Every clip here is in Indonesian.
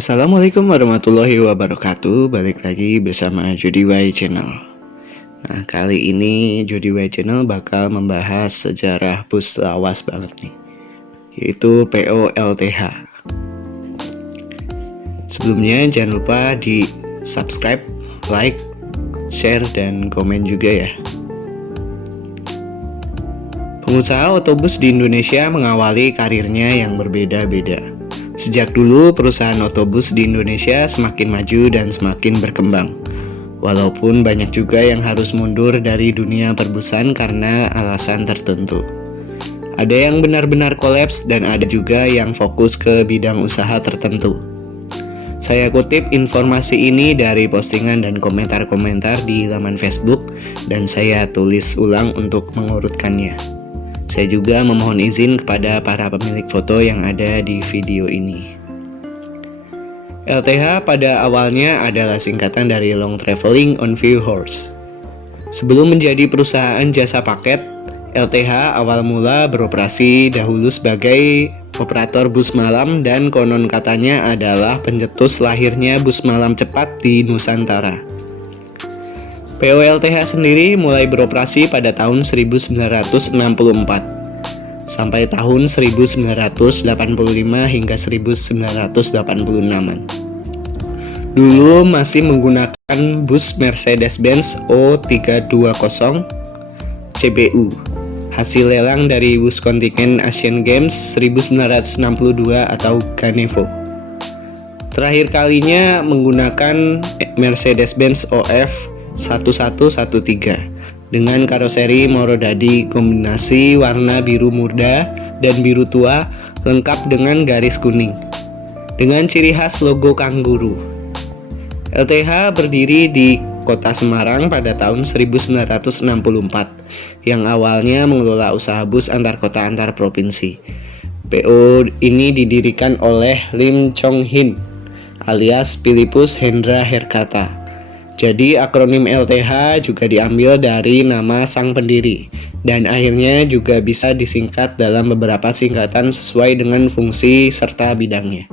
Assalamualaikum warahmatullahi wabarakatuh. Balik lagi bersama Jody Y Channel. Nah, kali ini Jody Y Channel bakal membahas sejarah bus lawas banget nih, yaitu POLTH. Sebelumnya jangan lupa di subscribe, like, share, dan komen juga ya. Pengusaha otobus di Indonesia mengawali karirnya yang berbeda-beda. Sejak dulu, perusahaan otobus di Indonesia semakin maju dan semakin berkembang. Walaupun banyak juga yang harus mundur dari dunia perbusan karena alasan tertentu. Ada yang benar-benar kolaps dan ada juga yang fokus ke bidang usaha tertentu. Saya kutip informasi ini dari postingan dan komentar-komentar di laman Facebook dan saya tulis ulang untuk mengurutkannya. Saya juga memohon izin kepada para pemilik foto yang ada di video ini. LTH pada awalnya adalah singkatan dari Long Traveling on Few Horse. Sebelum menjadi perusahaan jasa paket, LTH awal mula beroperasi dahulu sebagai operator bus malam dan konon katanya adalah pencetus lahirnya bus malam cepat di Nusantara. POLTH sendiri mulai beroperasi pada tahun 1964 sampai tahun 1985 hingga 1986-an. Dulu masih menggunakan bus Mercedes-Benz O320 CBU, hasil lelang dari bus kontingen Asian Games 1962 atau Ganevo. Terakhir kalinya menggunakan Mercedes-Benz OF 1113 dengan karoseri Morodadi kombinasi warna biru muda dan biru tua lengkap dengan garis kuning dengan ciri khas logo kanguru. LTH berdiri di Kota Semarang pada tahun 1964 yang awalnya mengelola usaha bus antar kota antar provinsi. PO ini didirikan oleh Lim Chong Hin alias Philippus Hendra Herkata. Jadi akronim LTH juga diambil dari nama sang pendiri dan akhirnya juga bisa disingkat dalam beberapa singkatan sesuai dengan fungsi serta bidangnya.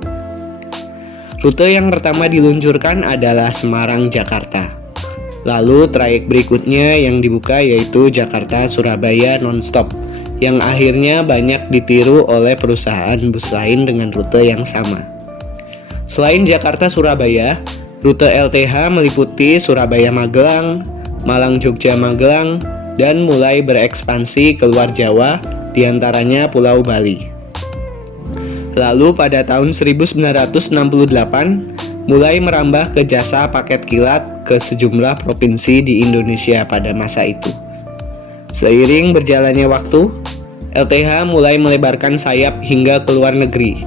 Rute yang pertama diluncurkan adalah Semarang-Jakarta. Lalu trayek berikutnya yang dibuka yaitu Jakarta-Surabaya nonstop yang akhirnya banyak ditiru oleh perusahaan bus lain dengan rute yang sama. Selain Jakarta-Surabaya, rute LTH meliputi Surabaya-Magelang, Malang-Jogja-Magelang, dan mulai berekspansi keluar Jawa, diantaranya Pulau Bali. Lalu pada tahun 1968, mulai merambah ke jasa paket kilat ke sejumlah provinsi di Indonesia pada masa itu. Seiring berjalannya waktu, LTH mulai melebarkan sayap hingga ke luar negeri.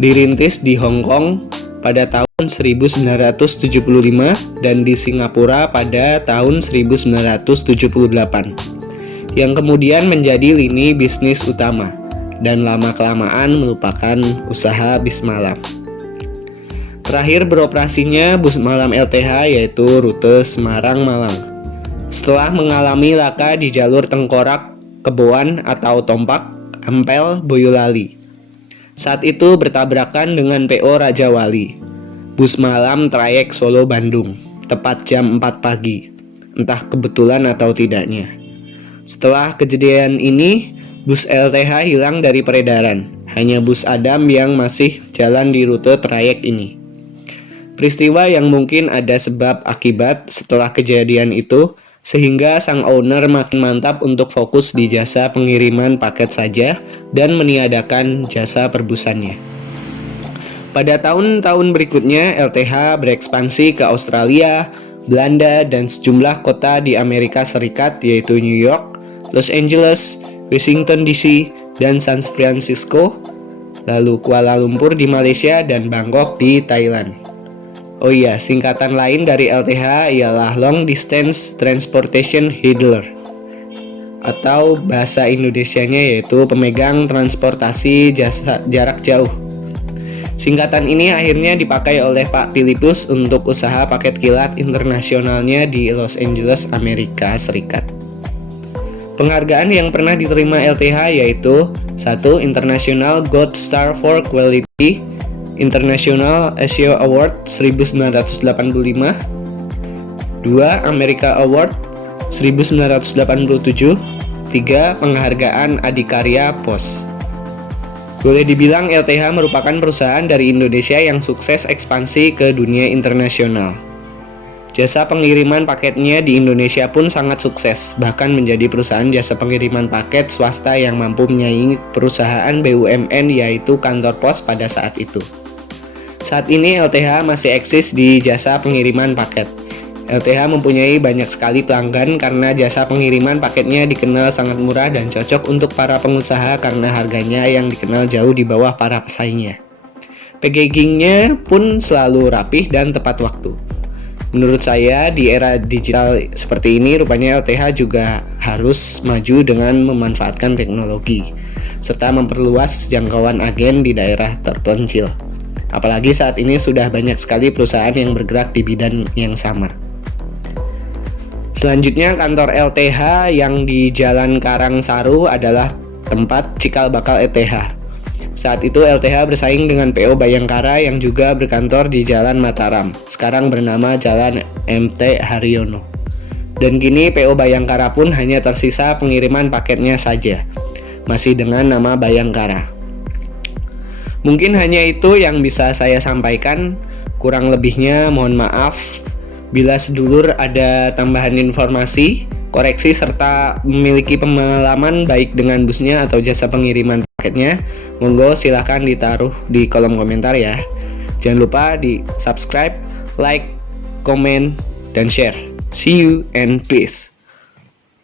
Dirintis di Hong Kong pada tahun 1975 dan di Singapura pada tahun 1978 yang kemudian menjadi lini bisnis utama dan lama-kelamaan melupakan usaha bis malam. Terakhir beroperasinya bus malam LTH yaitu rute Semarang-Malang setelah mengalami laka di jalur Tengkorak, Keboan atau Tompak, Ampel, Boyolali. Saat itu bertabrakan dengan PO Raja Wali, bus malam trayek Solo-Bandung, tepat jam 4 pagi, entah kebetulan atau tidaknya. Setelah kejadian ini, bus LTH hilang dari peredaran, hanya bus Adam yang masih jalan di rute trayek ini. Peristiwa yang mungkin ada sebab akibat setelah kejadian itu, sehingga sang owner makin mantap untuk fokus di jasa pengiriman paket saja dan meniadakan jasa perbusannya. Pada tahun-tahun berikutnya, LTH berekspansi ke Australia, Belanda, dan sejumlah kota di Amerika Serikat yaitu New York, Los Angeles, Washington DC, dan San Francisco, lalu Kuala Lumpur di Malaysia, dan Bangkok di Thailand. Oh iya, singkatan lain dari LTH ialah Long Distance Transportation Handler atau bahasa Indonesianya yaitu pemegang transportasi jasa jarak jauh. Singkatan ini akhirnya dipakai oleh Pak Philippus untuk usaha paket kilat internasionalnya di Los Angeles, Amerika Serikat. Penghargaan yang pernah diterima LTH yaitu 1. International Gold Star for Quality International Asia Award 1985, 2. America Award 1987, 3. Penghargaan Adikarya POS. Boleh dibilang LTH merupakan perusahaan dari Indonesia yang sukses ekspansi ke dunia internasional. Jasa pengiriman paketnya di Indonesia pun sangat sukses, bahkan menjadi perusahaan jasa pengiriman paket swasta yang mampu menyaingi perusahaan BUMN yaitu kantor pos pada saat itu. Saat ini LTH masih eksis di jasa pengiriman paket. LTH mempunyai banyak sekali pelanggan karena jasa pengiriman paketnya dikenal sangat murah dan cocok untuk para pengusaha karena harganya yang dikenal jauh di bawah para pesaingnya. Packagingnya pun selalu rapih dan tepat waktu. Menurut saya, di era digital seperti ini, rupanya LTH juga harus maju dengan memanfaatkan teknologi, serta memperluas jangkauan agen di daerah terpencil. Apalagi saat ini sudah banyak sekali perusahaan yang bergerak di bidang yang sama. Selanjutnya, kantor LTH yang di Jalan Karangsaru adalah tempat cikal bakal LTH. Saat itu LTH bersaing dengan PO Bayangkara yang juga berkantor di Jalan Mataram, sekarang bernama Jalan MT Haryono. Dan kini PO Bayangkara pun hanya tersisa pengiriman paketnya saja, masih dengan nama Bayangkara. Mungkin hanya itu yang bisa saya sampaikan, kurang lebihnya mohon maaf. Bila sedulur ada tambahan informasi, koreksi, serta memiliki pengalaman baik dengan busnya atau jasa pengiriman paketnya, monggo silahkan ditaruh di kolom komentar ya. Jangan lupa di subscribe, like, komen, dan share. See you and peace.